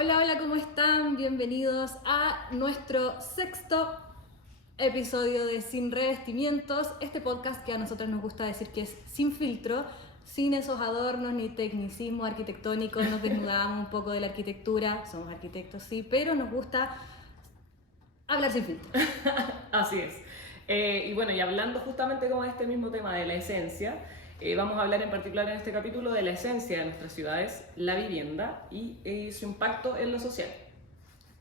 Hola, hola, ¿cómo están? Bienvenidos a nuestro sexto episodio de Sin Revestimientos, este podcast que a nosotros nos gusta decir que es sin filtro, sin esos adornos ni tecnicismo arquitectónico, nos desnudamos un poco de la arquitectura, somos arquitectos sí, pero nos gusta hablar sin filtro. Así es. Y bueno, y hablando justamente con este mismo tema de la esencia, vamos a hablar en particular en este capítulo de la esencia de nuestras ciudades, la vivienda y su impacto en lo social.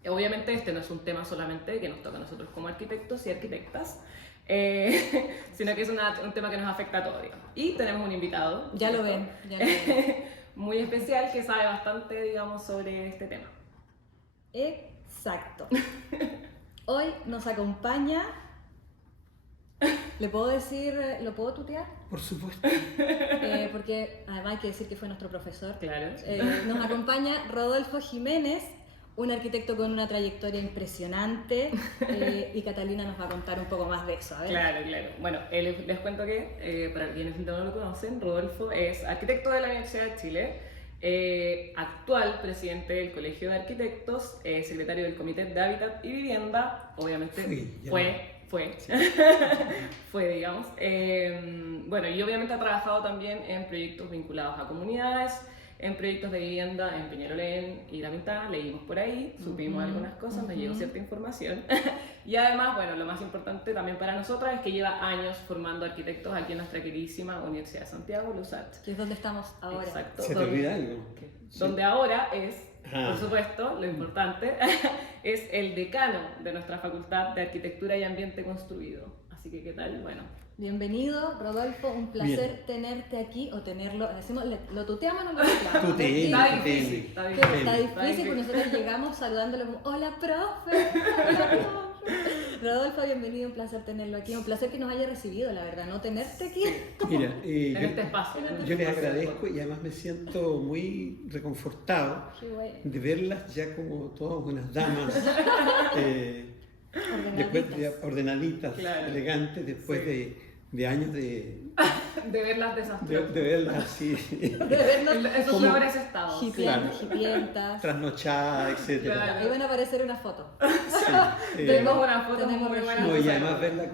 Obviamente este no es un tema solamente que nos toca a nosotros como arquitectos y arquitectas, sino que es un tema que nos afecta a todos, digamos. Y tenemos un invitado. Ya lo ven. Muy especial que sabe bastante, digamos, sobre este tema. Exacto. Hoy nos acompaña... ¿Le puedo decir, lo puedo tutear? Por supuesto. Porque además hay que decir que fue nuestro profesor. Claro. Nos acompaña Rodolfo Jiménez, un arquitecto con una trayectoria impresionante, y Catalina nos va a contar un poco más de eso. A ver. Claro. Bueno, les cuento que, para quienes no lo conocen, Rodolfo es arquitecto de la Universidad de Chile, actual presidente del Colegio de Arquitectos, secretario del Comité de Hábitat y Vivienda, obviamente fue, digamos. Bueno, y obviamente ha trabajado también en proyectos vinculados a comunidades, en proyectos de vivienda en Peñalolén y La Pintana, leímos por ahí, supimos algunas cosas, nos llegó cierta información. Y además, bueno, lo más importante también para nosotras es que lleva años formando arquitectos aquí en nuestra queridísima Universidad de Santiago, LUSACH. Que es donde estamos ahora. Exacto. ¿Se te olvida algo? Donde ahora es, por supuesto, lo importante, es el decano de nuestra Facultad de Arquitectura y Ambiente Construido. Así que, ¿qué tal? Bueno. Bienvenido, Rodolfo, un placer tenerte aquí, o tenerlo, decimos, ¿lo tuteamos o no lo tuteamos? Está difícil, porque nosotros llegamos saludándolo como, hola, profe, hola, profe. Rodolfo, bienvenido, un placer tenerlo aquí, un placer que nos haya recibido, la verdad, no tenerte aquí. Mira, en este espacio. Yo les agradezco y además me siento muy reconfortado de verlas ya como todas buenas damas, ordenaditas, claro, elegantes, después de años de verlas desastrosas. De verlas así. De vernos en sus peores estados. Hipientas. Trasnochadas, etc. Claro. Ahí van a aparecer una foto. Sí, tenemos una foto muy buena. No, y además verlas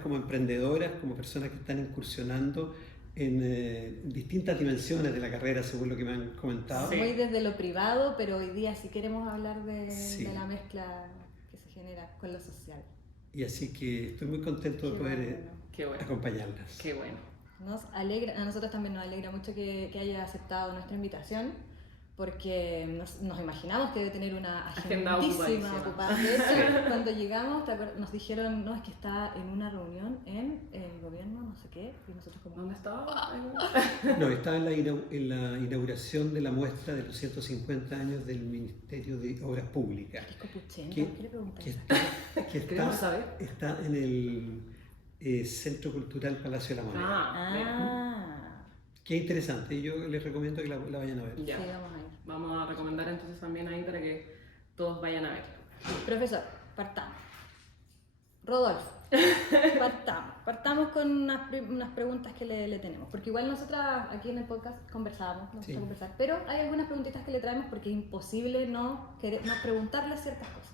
como emprendedoras, como personas que están incursionando en distintas dimensiones de la carrera, según lo que me han comentado. Muy desde lo privado, pero hoy día sí queremos hablar de la mezcla que se genera con lo social. Y así que estoy muy contento de poder acompañarlas. Qué bueno. A nosotros también nos alegra mucho que haya aceptado nuestra invitación, porque nos imaginamos que debe tener una agenda ocupada. De hecho, cuando llegamos nos dijeron, no, es que está en una reunión en el gobierno, no sé qué, y nosotros como... ¿Dónde estaba? No, estaba en la inauguración de la muestra de los 150 años del Ministerio de Obras Públicas. Que está en el Centro Cultural Palacio de la Moneda. Qué interesante, yo les recomiendo que la vayan a ver. Ya. Sí, vamos a ir. Vamos a recomendar entonces también ahí para que todos vayan a ver. Profesor, partamos. Rodolfo, partamos con unas preguntas que le tenemos, porque igual nosotras aquí en el podcast conversábamos, nos gusta conversar, pero hay algunas preguntitas que le traemos porque es imposible no preguntarle ciertas cosas.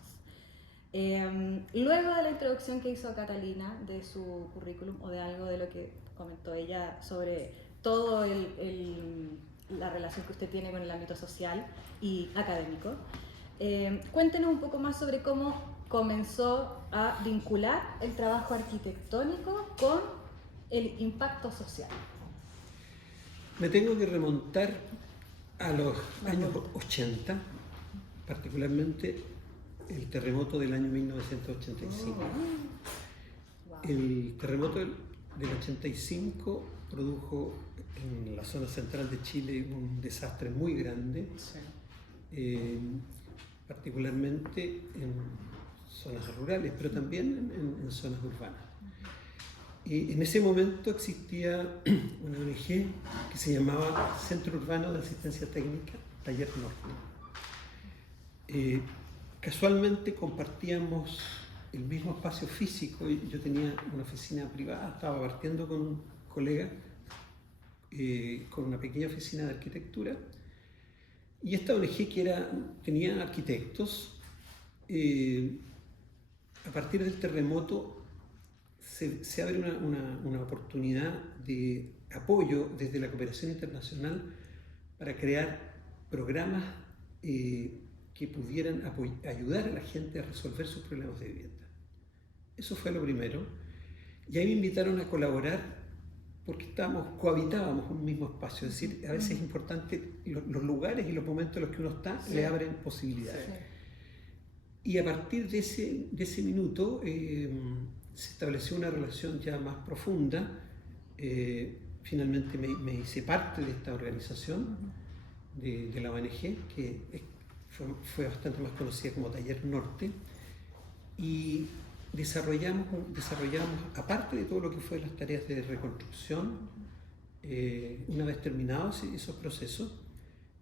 Luego de la introducción que hizo Catalina de su currículum o de algo de lo que comentó ella sobre todo la relación que usted tiene con el ámbito social y académico, cuéntenos un poco más sobre cómo comenzó a vincular el trabajo arquitectónico con el impacto social. Me tengo que remontar a los años 80, particularmente el terremoto del año 1985. El terremoto del 85 produjo en la zona central de Chile un desastre muy grande, particularmente en zonas rurales, pero también en zonas urbanas. Y en ese momento existía una ONG que se llamaba Centro Urbano de Asistencia Técnica, Taller Norte. Casualmente compartíamos el mismo espacio físico. Yo tenía una oficina privada, estaba partiendo con un colega con una pequeña oficina de arquitectura, Y esta ONG tenía arquitectos, a partir del terremoto se abre una oportunidad de apoyo desde la cooperación internacional para crear programas que pudieran ayudar a la gente a resolver sus problemas de vivienda. Eso fue lo primero. Y ahí me invitaron a colaborar porque cohabitábamos un mismo espacio. Es decir, a veces es importante los lugares y los momentos en los que uno está, le abren posibilidades. Sí. Y a partir de ese minuto se estableció una relación ya más profunda. Finalmente me hice parte de esta organización, de la ONG, que fue bastante más conocida como Taller Norte, y desarrollamos, aparte de todo lo que fue las tareas de reconstrucción, una vez terminados esos procesos,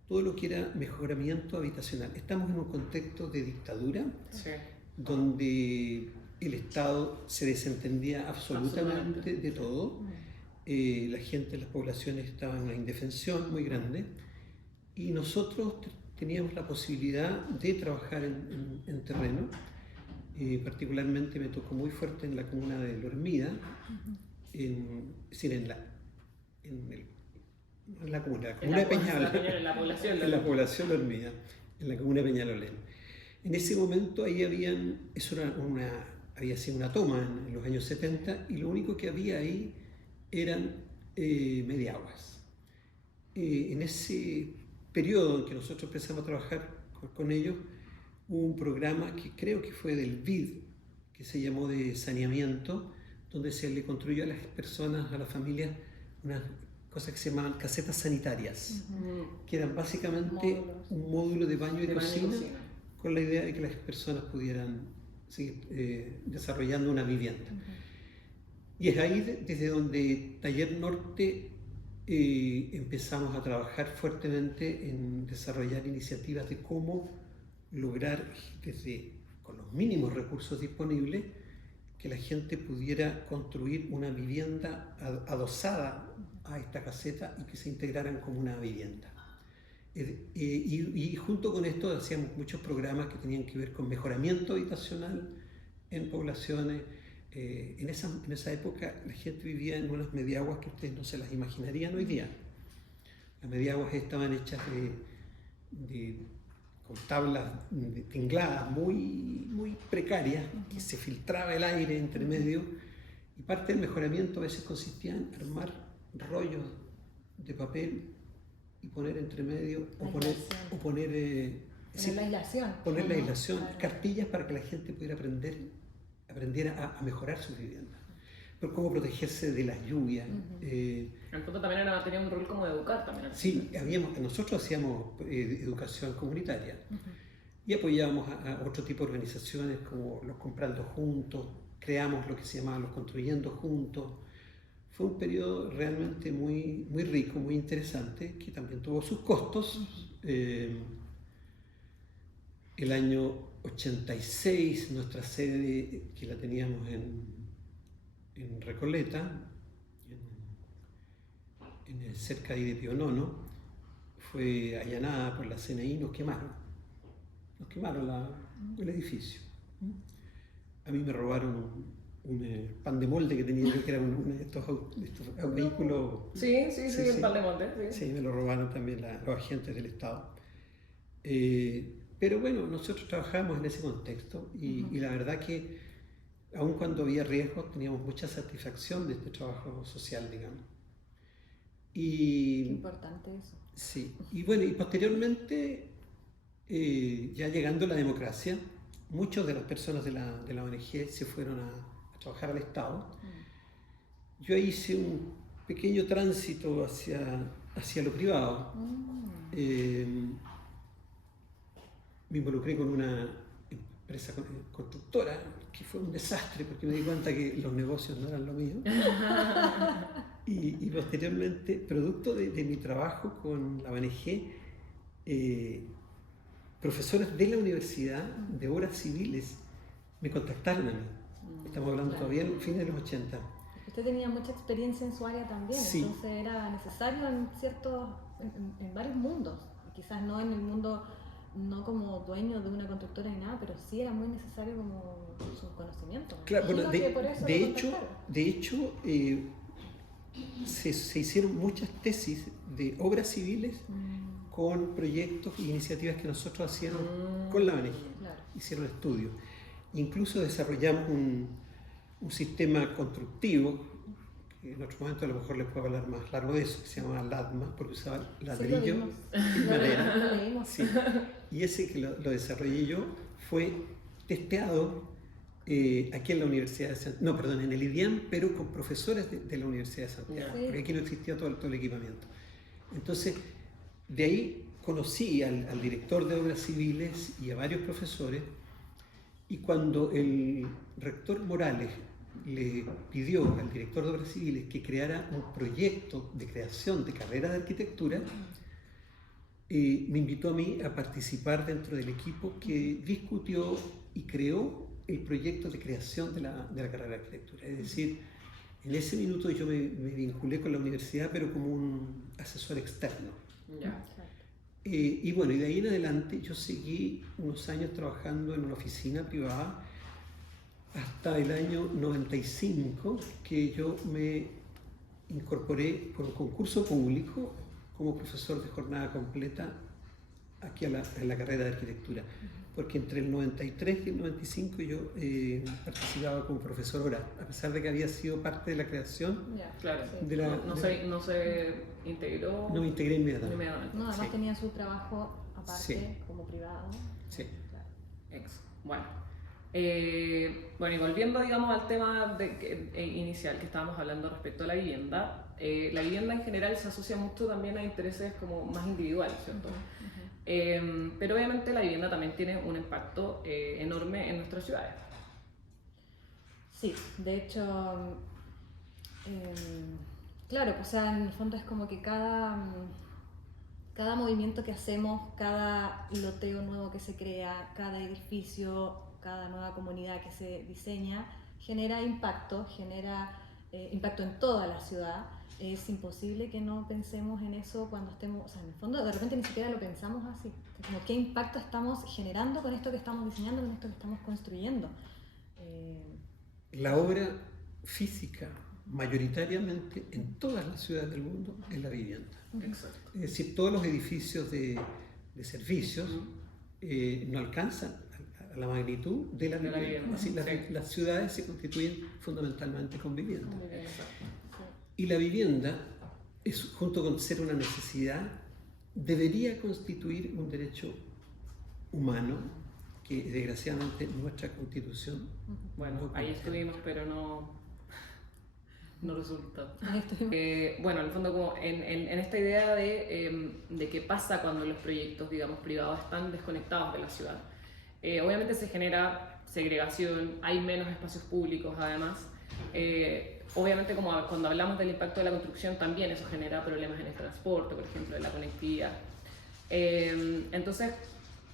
todo lo que era mejoramiento habitacional. Estamos en un contexto de dictadura, sí, donde el Estado se desentendía absolutamente de todo. La gente, las poblaciones estaban en una indefensión muy grande, y nosotros teníamos la posibilidad de trabajar en terreno. Particularmente me tocó muy fuerte en la comuna de Lormida, en la comuna de Peñalolén, en la población de Lormida, en la comuna de Peñalolén. En ese momento ahí había sido una toma en los años 70, y lo único que había ahí eran mediaguas. En ese periodo en que nosotros empezamos a trabajar con ellos, hubo un programa que creo que fue del BID, que se llamó de saneamiento, donde se le construyó a las personas, a las familias, unas cosas que se llamaban casetas sanitarias, que eran básicamente un módulo de baño y cocina, con la idea de que las personas pudieran seguir desarrollando una vivienda. Y es ahí desde donde Taller Norte empezamos a trabajar fuertemente en desarrollar iniciativas de cómo lograr, con los mínimos recursos disponibles, que la gente pudiera construir una vivienda adosada a esta caseta y que se integraran como una vivienda. Y junto con esto hacíamos muchos programas que tenían que ver con mejoramiento habitacional en poblaciones. En esa época la gente vivía en unas mediaguas que ustedes no se las imaginarían hoy día. Las mediaguas estaban hechas con tablas tingladas muy precarias, que se filtraba el aire entre medio, y parte del mejoramiento a veces consistía en armar rollos de papel y poner entre medio, poner la aislación. Poner la aislación, claro, cartillas para que la gente pudiera aprendiera a mejorar su vivienda. Pero cómo protegerse de las lluvias. En el fondo también tenía un rol como de educar también. Sí, nosotros hacíamos educación comunitaria y apoyábamos a otro tipo de organizaciones como los Comprando Juntos, creamos lo que se llamaba los Construyendo Juntos. Fue un periodo realmente muy rico, muy interesante, que también tuvo sus costos. El año 86, nuestra sede, que la teníamos en Recoleta, cerca de Pionono, fue allanada por la CNI, nos quemaron el edificio. A mí me robaron un pan de molde que tenía yo, que era de estos vehículos. Sí, el pan de molde. Sí, me lo robaron también los agentes del Estado. Pero bueno, nosotros trabajamos en ese contexto y la verdad que aun cuando había riesgos teníamos mucha satisfacción de este trabajo social, digamos. Importante eso. Sí, y bueno, y posteriormente, ya llegando a la democracia, muchas de las personas de la ONG se fueron a trabajar al Estado. Yo hice un pequeño tránsito hacia lo privado. Me involucré con una empresa constructora, que fue un desastre porque me di cuenta que los negocios no eran lo mío. Y posteriormente, producto de mi trabajo con la ONG, profesores de la universidad de obras civiles me contactaron a mí. Estamos hablando todavía en fines de los 80. Usted tenía mucha experiencia en su área también, sí, entonces era necesario en varios mundos. quizás no en el mundo, no como dueño de una constructora ni nada, pero sí era muy necesario como sus conocimientos. Claro, bueno, Imagino que por eso lo contactaron. de hecho se hicieron muchas tesis de obras civiles con proyectos e iniciativas que nosotros hacíamos con la ONG. Claro. Hicieron estudios. Incluso desarrollamos un sistema constructivo, que en otro momento a lo mejor les puedo hablar más largo de eso, que se llama LADMA, porque usaba ladrillo y madera. Lo leímos. Sí. Y ese que lo desarrollé yo fue testeado aquí en la Universidad de Santiago, no, perdón, en el IDIAM, pero con profesores de la Universidad de Santiago, Sí. porque aquí no existía todo el equipamiento. Entonces, de ahí conocí al director de obras civiles y a varios profesores, y cuando el rector Morales le pidió al director de obras civiles que creara un proyecto de creación de carrera de arquitectura, me invitó a mí a participar dentro del equipo que discutió y creó el proyecto de creación de la carrera de arquitectura. Es decir, en ese minuto yo me vinculé con la universidad, pero como un asesor externo. Ya. Y bueno, y de ahí en adelante yo seguí unos años trabajando en una oficina privada hasta el año 95, que yo me incorporé por un concurso público como profesor de jornada completa aquí en la carrera de arquitectura. Porque entre el 93 y el 95 yo participaba como profesor hora, a pesar de que había sido parte de la creación. Ya, Claro. sí. De la, No de- se integró no me integré inmediatamente. inmediatamente. No, además Sí. tenía su trabajo aparte Sí. como privado. Sí. Claro. Bueno. Bueno, y volviendo, digamos, al tema inicial que estábamos hablando respecto a la vivienda en general se asocia mucho también a intereses como más individuales, ¿cierto? Pero obviamente la vivienda también tiene un impacto enorme en nuestras ciudades. Sí, de hecho, claro, o sea, en el fondo es como que cada movimiento que hacemos, cada loteo nuevo que se crea, cada edificio, cada nueva comunidad que se diseña, genera impacto en toda la ciudad. Es imposible que no pensemos en eso cuando estemos, o sea, en el fondo de repente ni siquiera lo pensamos así. Como qué impacto estamos generando con esto que estamos diseñando, con esto que estamos construyendo. La obra física, mayoritariamente en todas las ciudades del mundo, es la vivienda. Exacto. Es decir, todos los edificios de servicios no alcanzan a la magnitud de la De la vivienda. vivienda, Es decir, sí. las ciudades se constituyen fundamentalmente con vivienda. Exacto. Y la vivienda, junto con ser una necesidad, debería constituir un derecho humano que desgraciadamente nuestra Constitución Bueno, no ahí contempla. estuvimos, pero no resultó. Ahí estuvimos. Bueno, en el fondo, como en esta idea de qué pasa cuando los proyectos, digamos, privados están desconectados de la ciudad. Obviamente se genera segregación, hay menos espacios públicos además. Obviamente, como cuando hablamos del impacto de la construcción, también eso genera problemas en el transporte, por ejemplo, en la conectividad. Entonces,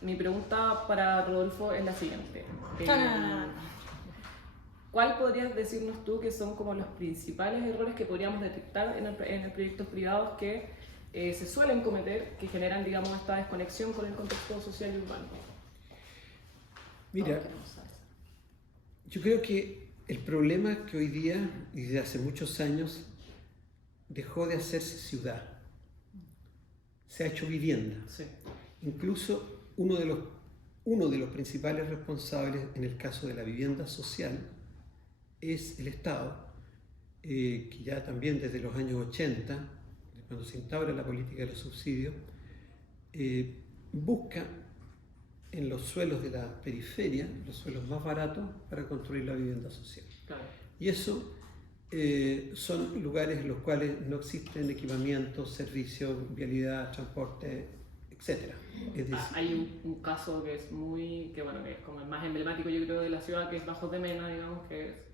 mi pregunta para Rodolfo es la siguiente. ¡Tarán! ¿Cuál podrías decirnos tú que son como los principales errores que podríamos detectar en los proyectos privados que se suelen cometer, que generan, digamos, esta desconexión con el contexto social y urbano? Mira, Todos queremos saber. yo creo que el problema es que hoy día, y desde hace muchos años, dejó de hacerse ciudad. Se ha hecho vivienda. Sí. Incluso uno de los principales responsables en el caso de la vivienda social es el Estado, que ya también desde los años 80, cuando se instaura la política de los subsidios, busca en los suelos de la periferia, los suelos más baratos, para construir la vivienda social. Claro. Y eso son lugares en los cuales no existen equipamientos, servicios, vialidad, transporte, etc. Es decir, Hay un caso que es que es como el más emblemático, yo creo, de la ciudad, que es Bajos de Mena, digamos, que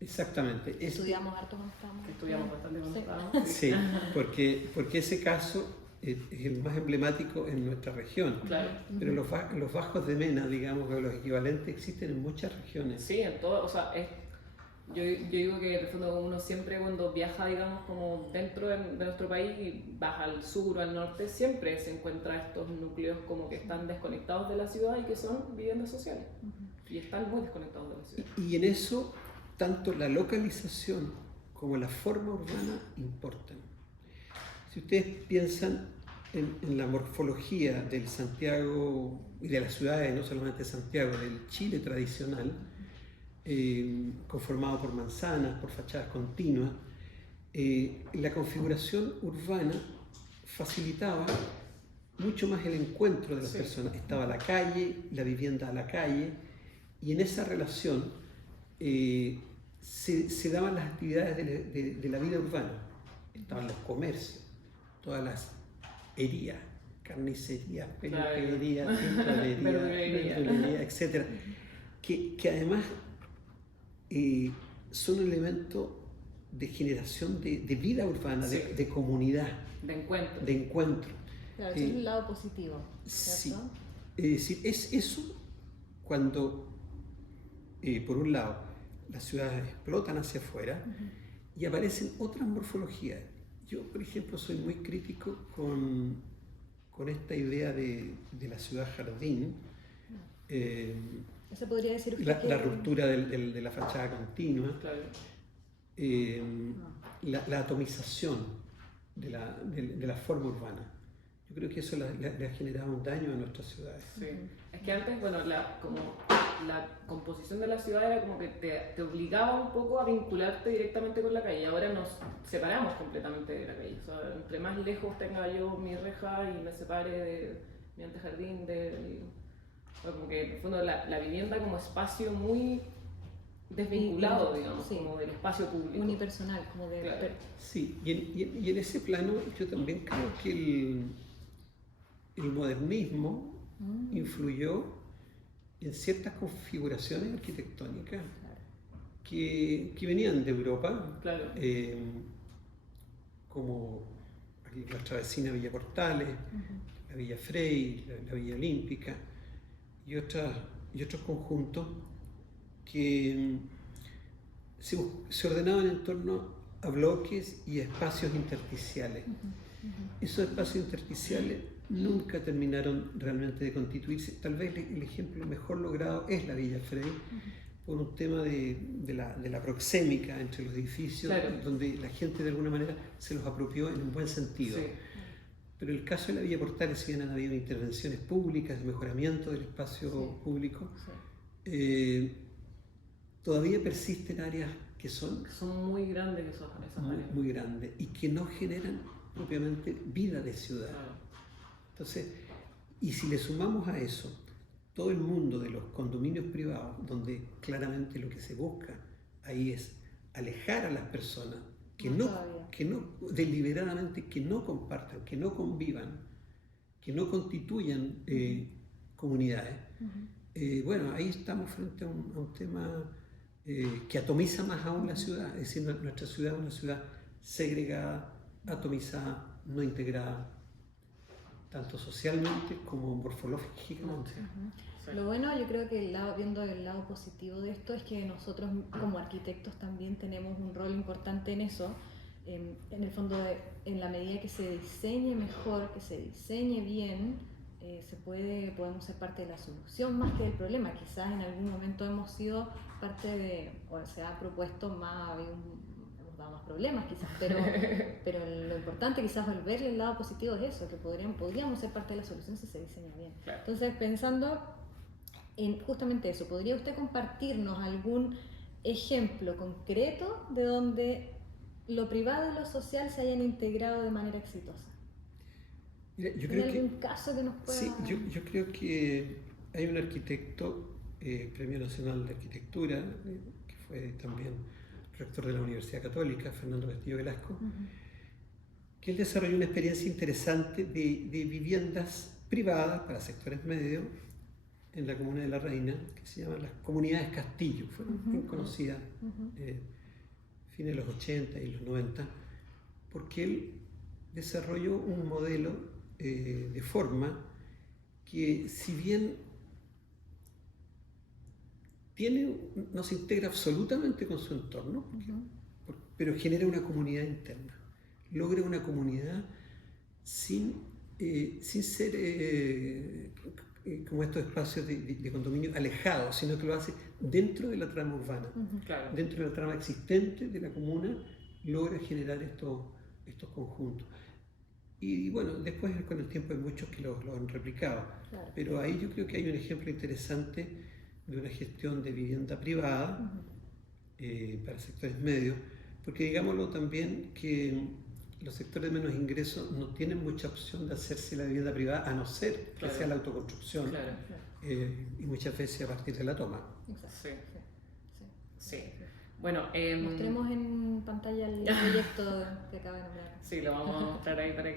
exactamente. Estudiamos harto cuando estábamos. estudiamos bastante cuando Sí. estábamos. Sí, porque ese caso es el más emblemático en nuestra región. Claro. Pero los bajos de Mena, digamos, que los equivalentes existen en muchas regiones. Sí, en todo, o sea, Yo digo que en el fondo uno siempre cuando viaja, digamos, como dentro de nuestro país y baja al sur o al norte, siempre se encuentra estos núcleos como que están desconectados de la ciudad y que son viviendas sociales. Y están muy desconectados de la ciudad. Y en eso, tanto la localización como la forma urbana importan. Si ustedes piensan en la morfología del Santiago y de las ciudades, no solamente Santiago, del Chile tradicional, conformado por manzanas, por fachadas continuas, la configuración urbana facilitaba mucho más el encuentro de las personas. Estaba la calle, la vivienda a la calle, y en esa relación se daban las actividades de la vida urbana. Estaban los comercios, todas las herías, carnicerías, peluquerías, verdulería, etc. Que además son elementos de generación de vida urbana, de comunidad, de encuentro. Claro, eso es un lado positivo, ¿cierto? Sí, es decir, es eso cuando, por un lado, las ciudades explotan hacia afuera y aparecen otras morfologías. Yo, por ejemplo, soy muy crítico con esta idea de la ciudad jardín. ¿Se podría decir usted la ruptura de la fachada continua, claro. La atomización de la forma urbana. Yo creo que eso le ha generado un daño a nuestras ciudades. Sí. Es que antes, bueno, la composición de la ciudad era como que te obligaba un poco a vincularte directamente con la calle. Ahora nos separamos completamente de la calle. O sea, entre más lejos tenga yo mi reja y me separe de mi antejardín, como que en el fondo la vivienda como espacio muy desvinculado, digamos, como del espacio público. Unipersonal, como de... Claro. Sí, y en ese plano yo también creo que el modernismo influyó en ciertas configuraciones arquitectónicas que venían de Europa, claro. Como aquí nuestra vecina Villa Portales, la Villa Frey, la Villa Olímpica y otros conjuntos que se ordenaban en torno a bloques y espacios intersticiales. Esos espacios intersticiales nunca terminaron realmente de constituirse. Tal vez el ejemplo mejor logrado es la Villa Frey, por un tema de la proxémica entre los edificios, claro, donde la gente de alguna manera se los apropió en un buen sentido. Sí. Pero el caso de la Villa Portales, si bien han habido intervenciones públicas de mejoramiento del espacio público, todavía persisten áreas que son muy grandes, esas áreas. Muy grandes, y que no generan propiamente vida de ciudad. Claro. Entonces, y si le sumamos a eso todo el mundo de los condominios privados, donde claramente lo que se busca ahí es alejar a las personas que no deliberadamente, que no compartan, que no convivan, que no constituyan comunidades. Bueno, ahí estamos frente a un tema que atomiza más aún la ciudad. Es decir, nuestra ciudad es una ciudad segregada, atomizada, no integrada, tanto socialmente como morfológicamente. Lo bueno, yo creo que viendo el lado positivo de esto, es que nosotros como arquitectos también tenemos un rol importante en eso. En el fondo, en la medida que se diseñe mejor, que se diseñe bien, podemos ser parte de la solución más que del problema. Quizás en algún momento hemos sido parte o se ha propuesto más, hemos dado más problemas quizás, pero lo importante quizás al ver el lado positivo es eso, que podríamos ser parte de la solución si se diseña bien. Claro. Entonces, pensando en justamente eso, ¿podría usted compartirnos algún ejemplo concreto de donde lo privado y lo social se hayan integrado de manera exitosa? Mira, ¿Hay algún caso que nos pueda...? Sí, yo creo que hay un arquitecto, Premio Nacional de Arquitectura, que fue también rector de la Universidad Católica, Fernando Castillo Velasco, que él desarrolló una experiencia interesante de viviendas privadas para sectores medios en la comuna de La Reina, que se llaman las comunidades Castillo, fueron bien conocidas fines de los 80 y los 90, porque él desarrolló un modelo de forma que, si bien no se integra absolutamente con su entorno, pero genera una comunidad interna, logra una comunidad sin ser como estos espacios de condominio alejados, sino que lo hace dentro de la trama urbana, Claro. dentro de la trama existente de la comuna, logra generar estos conjuntos. Y bueno, después con el tiempo hay muchos que lo han replicado, Claro. pero ahí yo creo que hay un ejemplo interesante de una gestión de vivienda privada para sectores medios, porque digámoslo también que los sectores de menos ingresos no tienen mucha opción de hacerse la vivienda privada, a no ser que Claro. sea la autoconstrucción, Claro. y muchas veces a partir de la toma. Exacto. Sí. Sí. Sí. Bueno, Mostremos en pantalla el proyecto que acaba de nombrar. sí, lo vamos a mostrar ahí para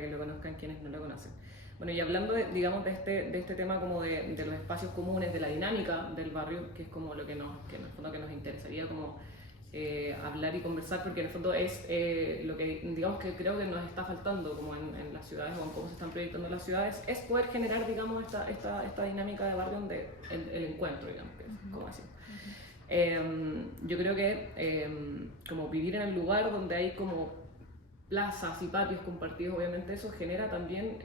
que lo conozcan quienes no lo conocen. Bueno, y hablando digamos, de este tema como de los espacios comunes, de la dinámica del barrio, que es como lo que en el fondo que nos interesaría como hablar y conversar, porque en el fondo es lo que digamos que creo que nos está faltando como en las ciudades o en cómo se están proyectando las ciudades, es poder generar, digamos, esta dinámica de barrio donde el encuentro, digamos, que es como así. Yo creo que como vivir en el lugar donde hay como plazas y patios compartidos, obviamente eso genera también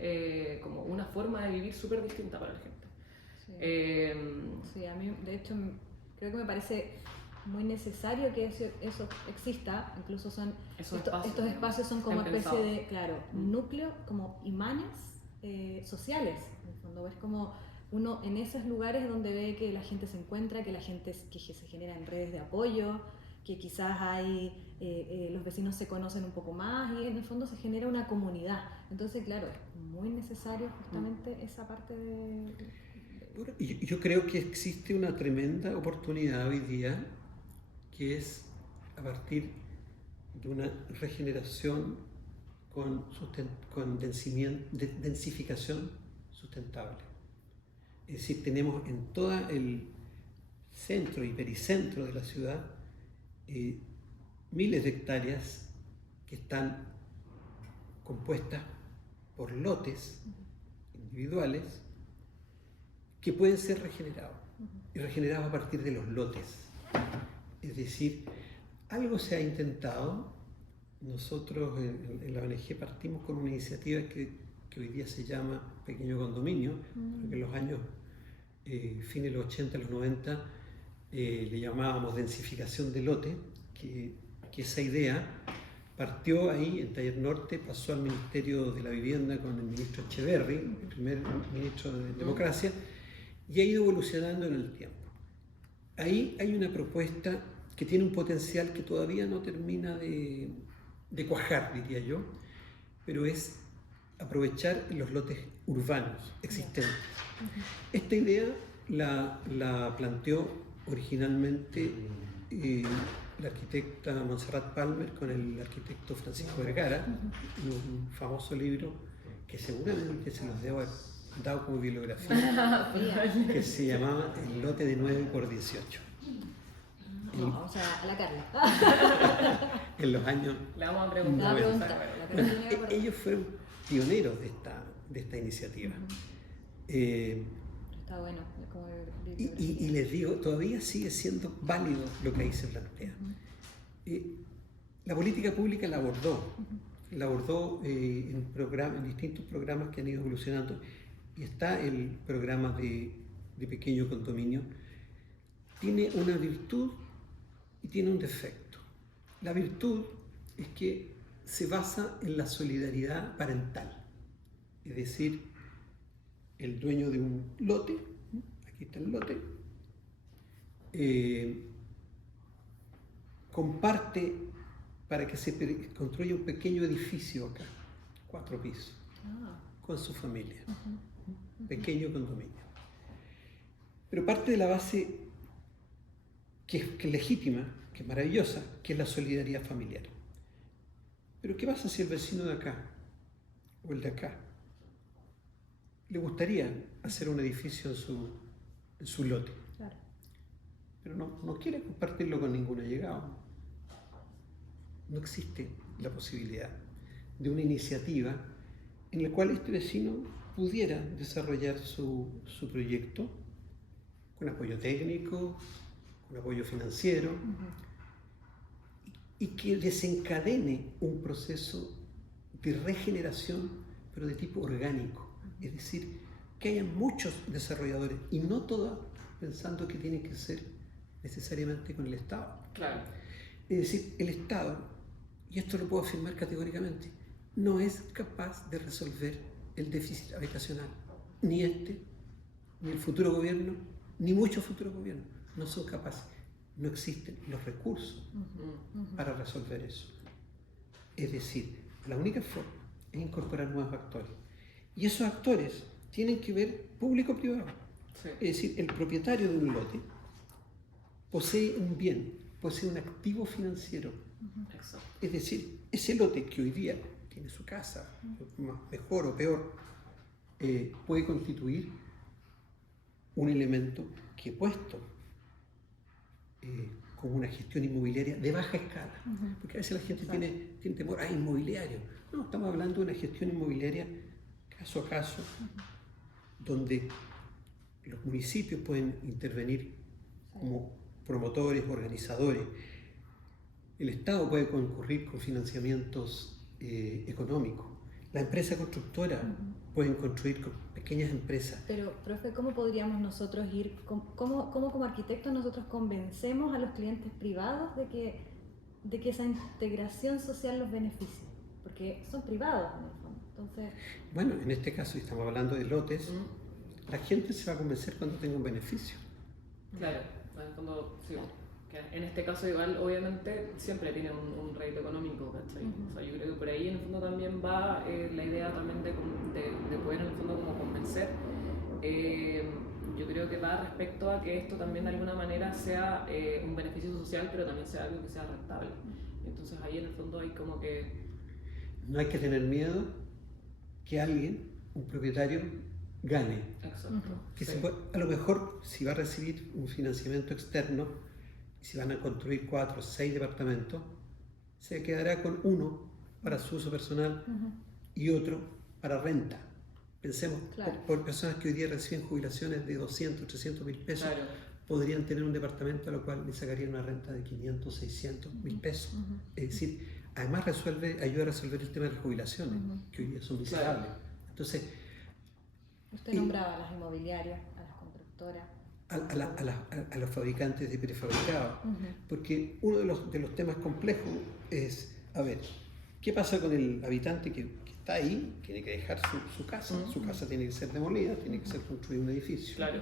como una forma de vivir súper distinta para la gente. Sí. Sí, a mí de hecho creo que me parece muy necesario que eso exista, incluso son estos espacios son como una especie de, claro, núcleo, como imanes sociales, en el fondo ves como uno en esos lugares donde ve que la gente se encuentra, que la gente que se generan redes de apoyo, que quizás hay los vecinos se conocen un poco más y en el fondo se genera una comunidad. Entonces, claro, es muy necesario justamente esa parte de... Yo creo que existe una tremenda oportunidad hoy día, que es a partir de una regeneración con densificación sustentable. Es decir, tenemos en todo el centro y pericentro de la ciudad miles de hectáreas que están compuestas por lotes individuales que pueden ser regenerados, y regenerados a partir de los lotes. Es decir, algo se ha intentado. Nosotros en la ONG partimos con una iniciativa que hoy día se llama Pequeño Condominio, porque en los años fines de los 80, los 90, le llamábamos densificación de lote, que esa idea partió ahí en Taller Norte, pasó al Ministerio de la Vivienda con el ministro Echeverri, el primer ministro de Democracia, y ha ido evolucionando en el tiempo. Ahí hay una propuesta que tiene un potencial que todavía no termina de cuajar, diría yo, pero es aprovechar los lotes urbanos existentes. Esta idea la planteó originalmente la arquitecta Montserrat Palmer con el arquitecto Francisco Vergara, en un famoso libro que seguramente se los debo haber dado como bibliografía, que se llamaba El lote de 9x18. No, vamos a la Carla. En los años... Le vamos a preguntar. Ellos fueron pioneros de esta iniciativa. Está bueno. Y les digo, todavía sigue siendo válido lo que ahí se plantea. La política pública la abordó en distintos programas que han ido evolucionando, y está el programa de pequeño condominio. Tiene una virtud y tiene un defecto. La virtud es que se basa en la solidaridad parental, es decir, el dueño de un lote, aquí está el lote, comparte para que se construya un pequeño edificio acá, 4 pisos, con su familia, pequeño condominio. Pero parte de la base que es legítima, que es maravillosa, que es la solidaridad familiar. Pero ¿qué pasa si el vecino de acá o el de acá le gustaría hacer un edificio en su lote? Claro. Pero no quiere compartirlo con ningún allegado. No existe la posibilidad de una iniciativa en la cual este vecino pudiera desarrollar su proyecto con apoyo técnico, con apoyo financiero, y que desencadene un proceso de regeneración, pero de tipo orgánico. Es decir, que haya muchos desarrolladores y no todos pensando que tiene que ser necesariamente con el Estado. Claro. Es decir, el Estado, y esto lo puedo afirmar categóricamente, no es capaz de resolver el déficit habitacional. Ni este, ni el futuro gobierno, ni muchos futuros gobiernos no son capaces. No existen los recursos para resolver eso. Es decir, la única forma es incorporar nuevos actores. Y esos actores tienen que ver público-privado. Sí. Es decir, el propietario de un lote posee un bien, posee un activo financiero. Exacto. Es decir, ese lote que hoy día tiene su casa, mejor o peor, puede constituir un elemento que puesto como una gestión inmobiliaria de baja escala, porque a veces la gente tiene temor a inmobiliario. No, estamos hablando de una gestión inmobiliaria caso a caso, donde los municipios pueden intervenir como promotores, organizadores. El Estado puede concurrir con financiamientos económicos. La empresa constructora pueden construir con pequeñas empresas. Pero, profe, ¿cómo podríamos nosotros ir, cómo como arquitectos nosotros convencemos a los clientes privados de que esa integración social los beneficie? Porque son privados en el fondo. Entonces... Bueno, en este caso, si estamos hablando de lotes, la gente se va a convencer cuando tenga un beneficio. Claro, en el fondo, sí. Que en este caso igual obviamente siempre tiene un rédito económico, ¿cachai? O sea, yo creo que por ahí en el fondo también va la idea también de poder en el fondo como convencer. Yo creo que va respecto a que esto también de alguna manera sea un beneficio social, pero también sea algo que sea rentable. Entonces ahí en el fondo hay como que... No hay que tener miedo que alguien, un propietario, gane. Exacto. Que Sí. a lo mejor si va a recibir un financiamiento externo, si van a construir 4 o 6 departamentos, se quedará con uno para su uso personal y otro para renta. Pensemos, por personas que hoy día reciben jubilaciones de 200, 300 mil pesos, Claro. podrían tener un departamento a lo cual le sacarían una renta de 500, 600 mil pesos. Es decir, además ayuda a resolver el tema de las jubilaciones, que hoy día son miserables. Entonces, usted nombraba a las inmobiliarias, a las constructoras. A los fabricantes de prefabricados, porque uno de los temas complejos es, a ver, ¿qué pasa con el habitante que está ahí, tiene que dejar su casa? Su casa tiene que ser demolida, tiene que ser construido un edificio. Claro.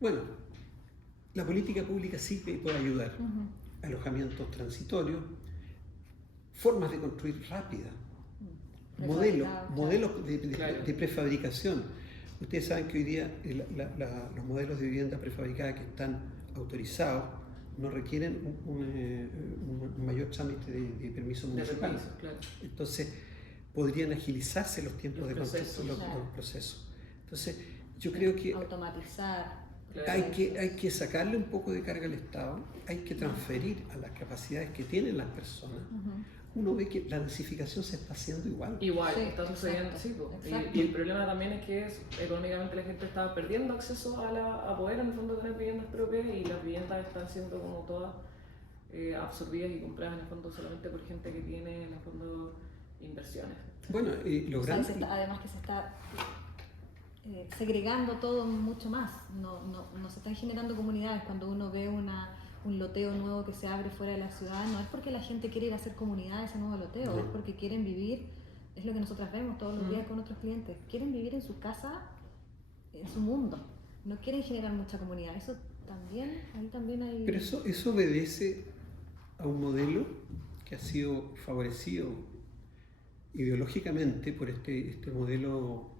Bueno, la política pública sirve y puede ayudar. Alojamientos transitorios, formas de construir rápidas, modelos de prefabricación. Ustedes saben que hoy día los modelos de vivienda prefabricada que están autorizados no requieren un mayor trámite de permiso municipal. Claro. Entonces, podrían agilizarse los tiempos de construcción, los procesos. Entonces, yo creo que automatizar. hay que sacarle un poco de carga al Estado, hay que transferir a las capacidades que tienen las personas. Uno ve que la densificación se está haciendo igual. Igual, Sí, está sucediendo, exacto, sí. exacto. Y el problema también es que económicamente la gente está perdiendo acceso a poder en el fondo tener viviendas propias, y las viviendas están siendo como todas absorbidas y compradas en el fondo solamente por gente que tiene en el fondo inversiones. Bueno, además que se está segregando todo mucho más. No se están generando comunidades. Cuando uno ve un loteo nuevo que se abre fuera de la ciudad, no es porque la gente quiere ir a hacer comunidad a ese nuevo loteo, es porque quieren vivir, es lo que nosotras vemos todos los días con nuestros clientes, quieren vivir en su casa, en su mundo, no quieren generar mucha comunidad. Eso también, ahí también hay... Pero eso obedece a un modelo que ha sido favorecido ideológicamente por este modelo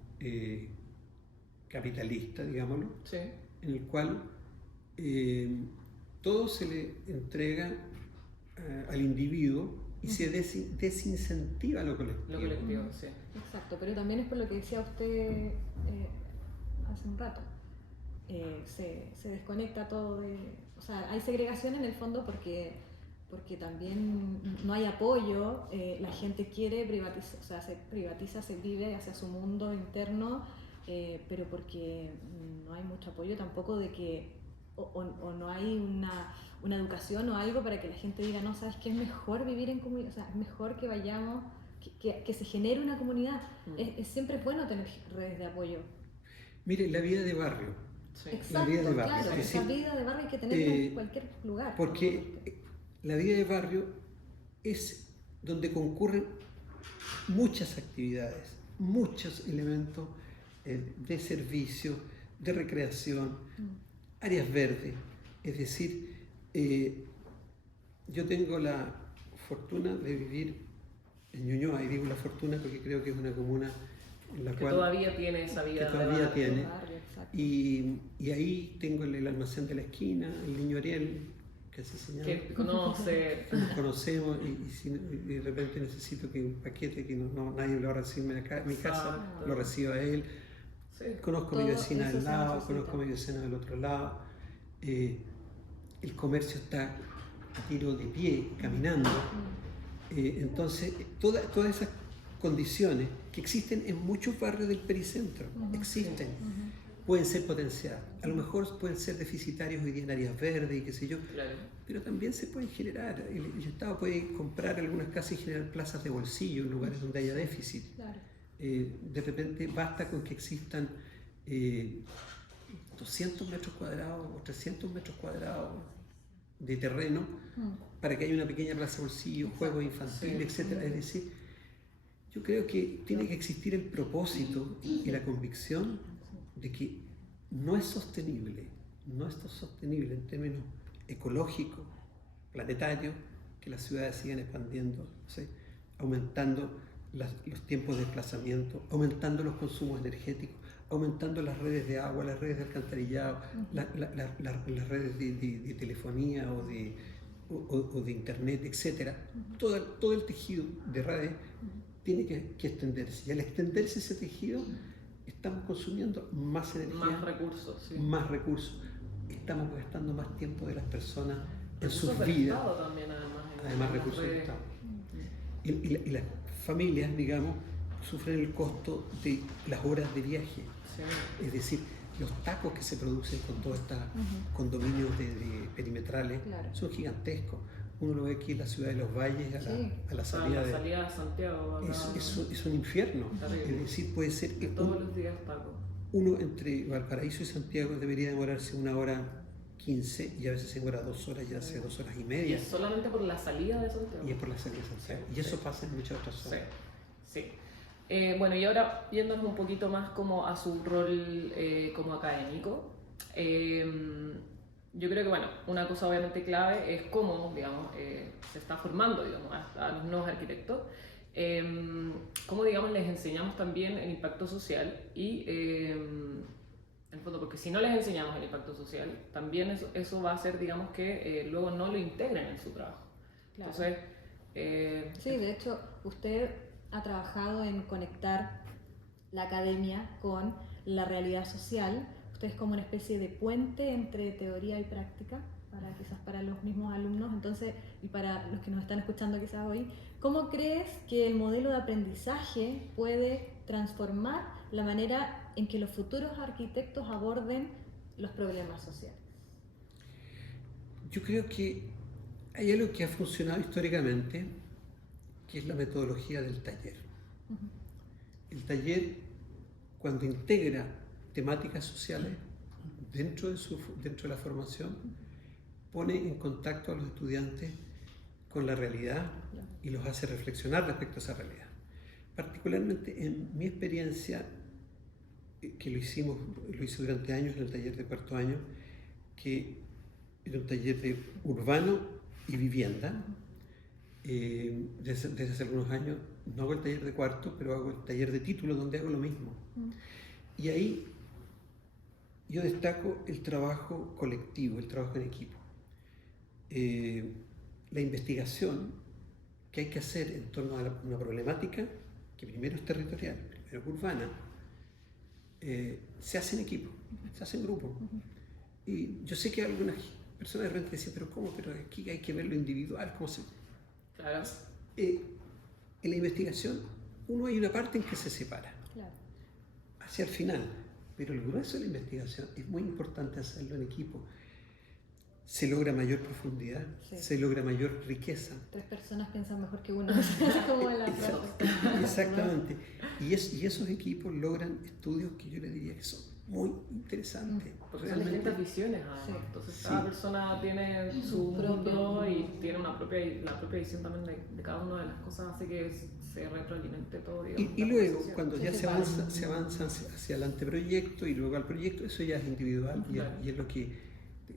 capitalista, digámoslo, Sí. en el cual todo se le entrega al individuo y se desincentiva lo colectivo. Lo colectivo, sí. Exacto, pero también es por lo que decía usted hace un rato. Se desconecta todo de... O sea, hay segregación en el fondo porque también no hay apoyo, la gente quiere privatizar, o sea, se privatiza, se vive hacia su mundo interno pero porque no hay mucho apoyo tampoco de que, o no hay una educación o algo para que la gente diga, no, sabes que es mejor vivir en comunidad, o sea, es mejor que vayamos, que se genere una comunidad. Siempre es bueno tener redes de apoyo. Mire, la vida de barrio. Sí. Exacto, La vida de barrio. claro, Es esa decir, vida de barrio hay que tenerla en cualquier lugar. Porque la vida de barrio es donde concurren muchas actividades, muchos elementos de servicio, de recreación, áreas verdes. Es decir, yo tengo la fortuna de vivir en Ñuñoa, y digo la fortuna porque creo que es una comuna en la Que cual todavía tiene esa vida. que todavía de tiene. Barrio, exacto. Y ahí tengo el almacén de la esquina, el niño Ariel, que así se llama. que conoce. Nos conocemos y si de repente necesito que un paquete que nadie lo va a recibir acá en mi casa, Exacto. lo recibo a él. Sí. Conozco a mi Todo vecina eso al se lado, necesita. conozco a mi vecina del otro lado. El comercio está a tiro de pie, caminando. Entonces, todas esas condiciones que existen en muchos barrios del pericentro, existen, pueden ser potenciadas. A lo mejor pueden ser deficitarios hoy día en áreas verdes y qué sé yo, Claro. pero también se pueden generar. El Estado puede comprar algunas casas y generar plazas de bolsillo en lugares donde haya déficit. Claro. De repente basta con que existan 200 metros cuadrados o 300 metros cuadrados de terreno para que haya una pequeña plaza de bolsillo, juegos infantiles, Sí. etc. Es decir, yo creo que tiene que existir el propósito y la convicción de que no es sostenible en términos ecológicos, planetarios, que las ciudades sigan expandiendo, ¿sí? Aumentando los tiempos de desplazamiento, aumentando los consumos energéticos, aumentando las redes de agua, las redes de alcantarillado, las redes de telefonía o de internet, etc. Todo el tejido de redes tiene que extenderse. Y al extenderse ese tejido, estamos consumiendo más energía, Más recursos, sí. más recursos. Estamos gastando más tiempo de las personas en Recursos sus del vidas. Estado también, además Además, recursos del redes. Estado. Y las familias, digamos, sufren el costo de las horas de viaje. Sí. Es decir, los tacos que se producen con todos estos condominios perimetrales Claro. son gigantescos. Uno lo ve aquí en la ciudad de Los Valles, a la salida la de... salida a Santiago. Acá, Es un infierno. Terrible. Es decir, puede ser que todos los días Paco. uno entre Valparaíso y Santiago debería demorarse 1 hora 15 y a veces se demora 2 horas, ya sea 2 horas y Y media. es solamente por la salida de Santiago. Y es por la salida de Santiago. Sí, Y eso sí. pasa en muchas otras Sí, zonas. sí. Bueno, y ahora yéndonos un poquito más como a su rol como académico, yo creo que, bueno, una cosa obviamente clave es cómo, digamos, se está formando, digamos, a los nuevos arquitectos, cómo, digamos, les enseñamos también el impacto social y, en el fondo, porque si no les enseñamos el impacto social, también eso va a hacer, digamos, que luego no lo integren en su trabajo. Claro. Entonces, Sí, de hecho, usted ha trabajado en conectar la academia con la realidad social. Usted es como una especie de puente entre teoría y práctica, quizás para los mismos alumnos, entonces, y para los que nos están escuchando quizás hoy. ¿Cómo crees que el modelo de aprendizaje puede transformar la manera en que los futuros arquitectos aborden los problemas sociales? Yo creo que hay algo que ha funcionado históricamente, que es la metodología del taller. El taller, cuando integra temáticas sociales dentro de la formación, pone en contacto a los estudiantes con la realidad y los hace reflexionar respecto a esa realidad. Particularmente en mi experiencia, que lo hice durante años en el taller de cuarto año, que era un taller de urbano y vivienda. Desde hace algunos años no hago el taller de cuarto, pero hago el taller de título, donde hago lo mismo. Y ahí yo destaco el trabajo colectivo, el trabajo en equipo. La investigación que hay que hacer en torno a una problemática que primero es territorial, primero es urbana, se hace en equipo, se hace en grupo. Y yo sé que algunas personas de repente decían, pero ¿cómo? Pero aquí hay que ver lo individual, ¿cómo se...? claro. En la investigación, hay una parte en que se separa. Claro. hacia el final, pero el grueso de la investigación es muy importante hacerlo en equipo. Se logra mayor profundidad, Sí. se logra mayor riqueza. 3 personas piensan mejor que uno. Es como la frase. Exactamente. Y esos equipos logran estudios que yo le diría que son muy interesantes. Porque son distintas visiones, Sí. entonces Sí. cada persona tiene su Su mundo propio. y tiene la propia visión también de cada una de las cosas, hace que se retroalimente todo. Digamos, Y la luego, conversación. cuando ya Sí, se avanza hacia el anteproyecto y luego al proyecto, eso ya es individual Claro. y es lo que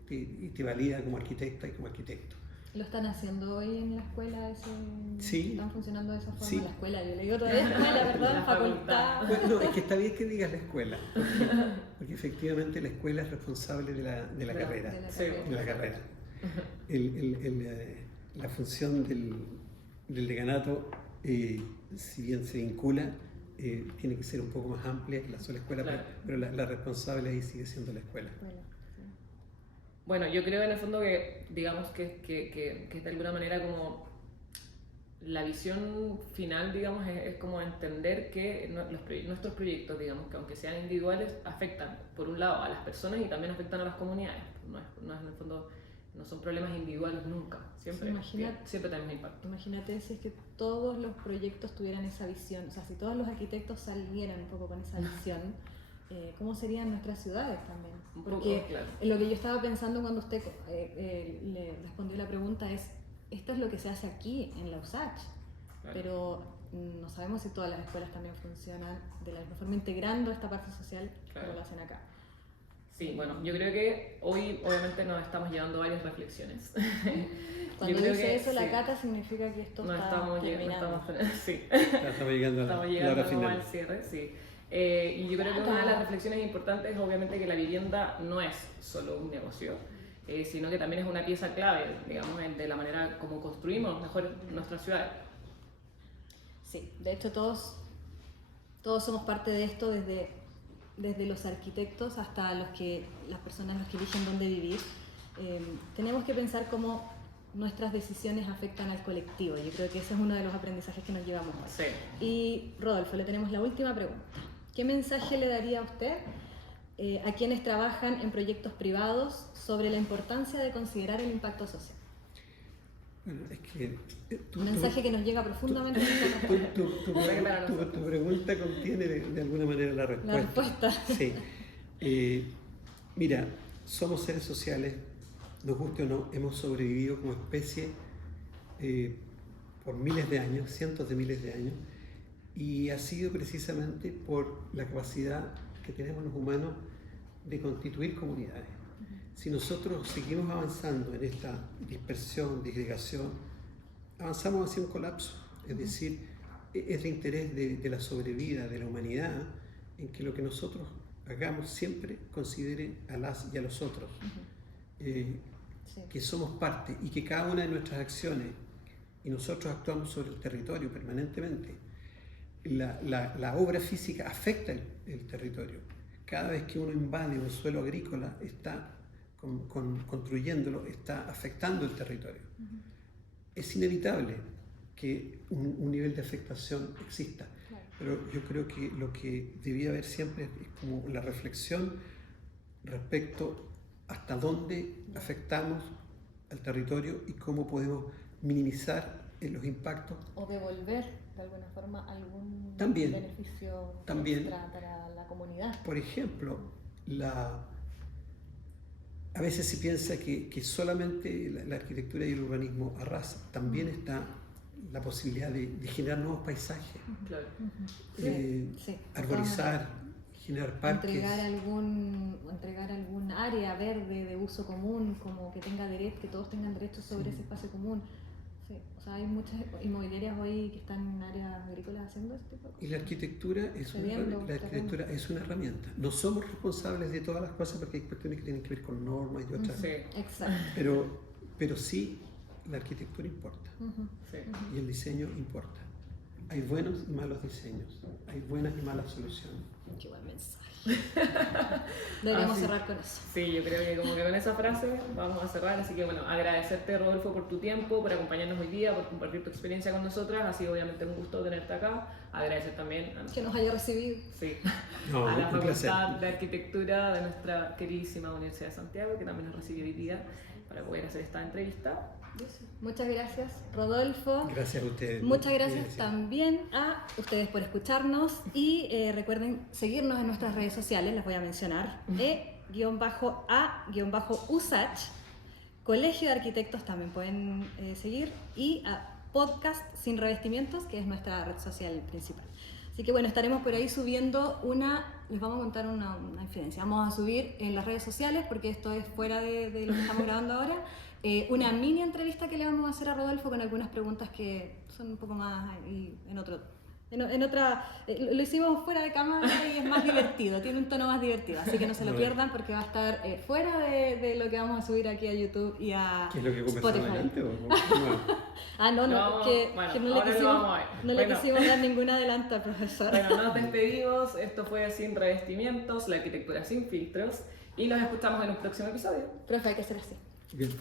te valida como arquitecta y como arquitecto. ¿Lo están haciendo hoy en la escuela? Sí. ¿Están funcionando de esa forma? Sí. La escuela, yo le digo todavía escuela, perdón, La facultad. Bueno, no, es que está bien que digas la escuela, porque efectivamente la escuela es responsable de la carrera. De la Sí. carrera. De la carrera. La función del decanato, si bien se vincula, tiene que ser un poco más amplia que la sola escuela, Claro. pero la responsable ahí sigue siendo la escuela. Escuela, sí. Bueno, yo creo en el fondo que, digamos, que de alguna manera como la visión final, digamos, es como entender que nuestros proyectos, digamos, que aunque sean individuales, afectan, por un lado, a las personas y también afectan a las comunidades. No es en el fondo, no son problemas individuales nunca, siempre, Sí, imagina- siempre tenemos impacto. Imagínate si es que todos los proyectos tuvieran esa visión, o sea, si todos los arquitectos salieran un poco con esa visión, ¿cómo serían nuestras ciudades también? Un poco, Porque claro. lo que yo estaba pensando cuando usted le respondió la pregunta es, esto es lo que se hace aquí en la USACH, Claro. pero no sabemos si todas las escuelas también funcionan de la misma forma, integrando esta parte social Claro. como lo hacen acá. Sí, bueno, yo creo que hoy obviamente nos estamos llevando varias reflexiones. Cuando creo dice que eso, la sí. cata significa que esto No está estamos terminando. sí. Estamos llegando a Estamos la llegando hora como final. al cierre, sí. Y yo creo que una de las reflexiones importantes es obviamente que la vivienda no es solo un negocio, sino que también es una pieza clave, digamos, de la manera como construimos mejor nuestra ciudad. Sí, de hecho todos somos parte de esto desde los arquitectos hasta las personas los que eligen dónde vivir. Tenemos que pensar cómo nuestras decisiones afectan al colectivo. Yo creo que ese es uno de los aprendizajes que nos llevamos hoy. Sí. Y Rodolfo, le tenemos la última pregunta. ¿Qué mensaje le daría a usted a quienes trabajan en proyectos privados sobre la importancia de considerar el impacto social? Bueno, es que Un mensaje que nos llega profundamente en esta respuesta. tu pregunta contiene de alguna manera la respuesta. La respuesta. Sí. Mira, somos seres sociales, nos guste o no, hemos sobrevivido como especie por miles de años, cientos de miles de años, y ha sido precisamente por la capacidad que tenemos los humanos de constituir comunidades. Si nosotros seguimos avanzando en esta dispersión, disgregación, avanzamos hacia un colapso. Es decir, es de interés de la sobrevida de la humanidad en que lo que nosotros hagamos siempre considere a las y a los otros, Sí. que somos parte y que cada una de nuestras acciones, y nosotros actuamos sobre el territorio permanentemente, la obra física afecta el territorio. Cada vez que uno invade un suelo agrícola, está construyéndolo, está afectando el territorio. Es inevitable que un nivel de afectación exista, Claro. pero yo creo que lo que debía haber siempre es como la reflexión respecto hasta dónde afectamos al territorio y cómo podemos minimizar los impactos. O devolver de alguna forma algún También. beneficio También. extra para la comunidad. Por ejemplo, a veces se piensa que solamente la arquitectura y el urbanismo arrasa. También está la posibilidad de generar nuevos paisajes, Claro. Sí, arborizar, generar parques. entregar algún área verde de uso común, como que todos tengan derecho sobre ese espacio común. Sí, o sea, hay muchas inmobiliarias hoy que están en áreas agrícolas haciendo este tipo de cosas. Y la arquitectura es Cediendo una herramienta. No somos responsables de todas las cosas porque hay cuestiones que tienen que ver con normas y otras. Sí, Exacto. Pero sí, la arquitectura importa Ujú. sí. y el diseño importa. hay buenos y malos diseños, hay buenas y malas soluciones. Qué buen mensaje. Deberíamos cerrar con eso. Sí, yo creo que como que con esa frase vamos a cerrar, así que bueno, agradecerte Rodolfo por tu tiempo, por acompañarnos hoy día, por compartir tu experiencia con nosotras, ha sido obviamente un gusto tenerte acá, agradecer también a, Que nos haya recibido. sí, No, a la un placer. Facultad de Arquitectura de nuestra queridísima Universidad de Santiago, que también nos recibió hoy día para poder hacer esta entrevista. Muchas gracias, Rodolfo. Gracias a ustedes. Muchas gracias también a ustedes por escucharnos y recuerden seguirnos en nuestras redes sociales, las voy a mencionar, _a_USACH, Colegio de Arquitectos también pueden seguir, y a Podcast Sin Revestimientos, que es nuestra red social principal. Así que bueno, estaremos por ahí subiendo les vamos a contar una infidencia, vamos a subir en las redes sociales, porque esto es fuera de lo que estamos grabando ahora, una mini entrevista que le vamos a hacer a Rodolfo con algunas preguntas que son un poco más en otra, lo hicimos fuera de cámara y es más divertido, tiene un tono más divertido, así que no se lo pierdan porque va a estar fuera de lo que vamos a subir aquí a YouTube y a ¿Qué es lo que Spotify. adelante? No. Que no le quisimos dar ningún adelanto al profesor. Bueno, nos despedimos, esto fue Sin Revestimientos, la arquitectura sin filtros, y nos escuchamos en un próximo episodio. Profe, hay que ser así. Bien.